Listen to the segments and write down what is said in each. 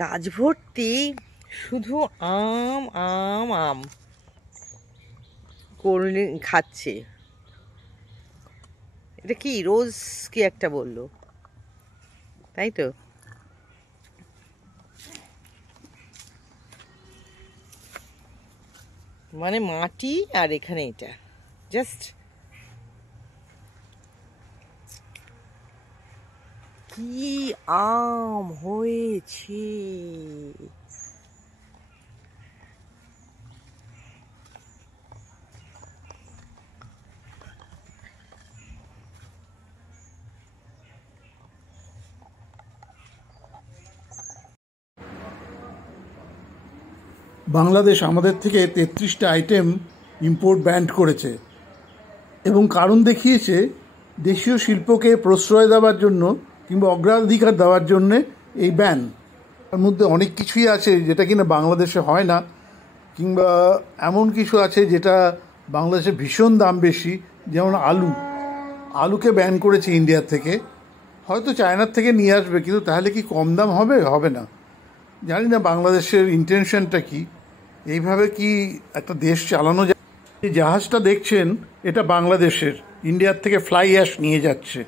গাছ ভর্তি শুধু আম আম আম কোল্ড খাচ্ছে। এটা কি রোজ কি একটা বললো, তাই তো? মানে মাটি আর এখানে এটা জাস্ট কি আম হয়েছে। বাংলাদেশ আমাদের থেকে 33টা আইটেম ইম্পোর্ট ব্যান করেছে এবং কারণ দেখিয়েছে দেশীয় শিল্পকে প্রশ্রয় দেওয়ার জন্য কিংবা অগ্রাধিকার দেওয়ার জন্যে এই ব্যান। তার মধ্যে অনেক কিছুই আছে যেটা কিনা বাংলাদেশে হয় না, কিংবা এমন কিছু আছে যেটা বাংলাদেশে ভীষণ দাম বেশি, যেমন আলুকে ব্যান করেছে ইন্ডিয়ার থেকে। হয়তো চায়নার থেকে নিয়ে আসবে, কিন্তু তাহলে কি কম দাম হবে? হবে না। জানি না বাংলাদেশের ইন্টেনশনটা কি, এইভাবে কি একটা দেশ চালানো যায়? যে জাহাজটা দেখছেন এটা বাংলাদেশের, ইন্ডিয়ার থেকে ফ্লাই অ্যাশ নিয়ে যাচ্ছে।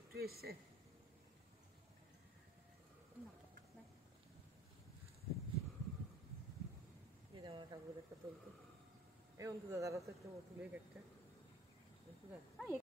একটু এসছে ঠাকুর একটা তুলতে, এখন তো দাদারা তো একটা তুলে একটা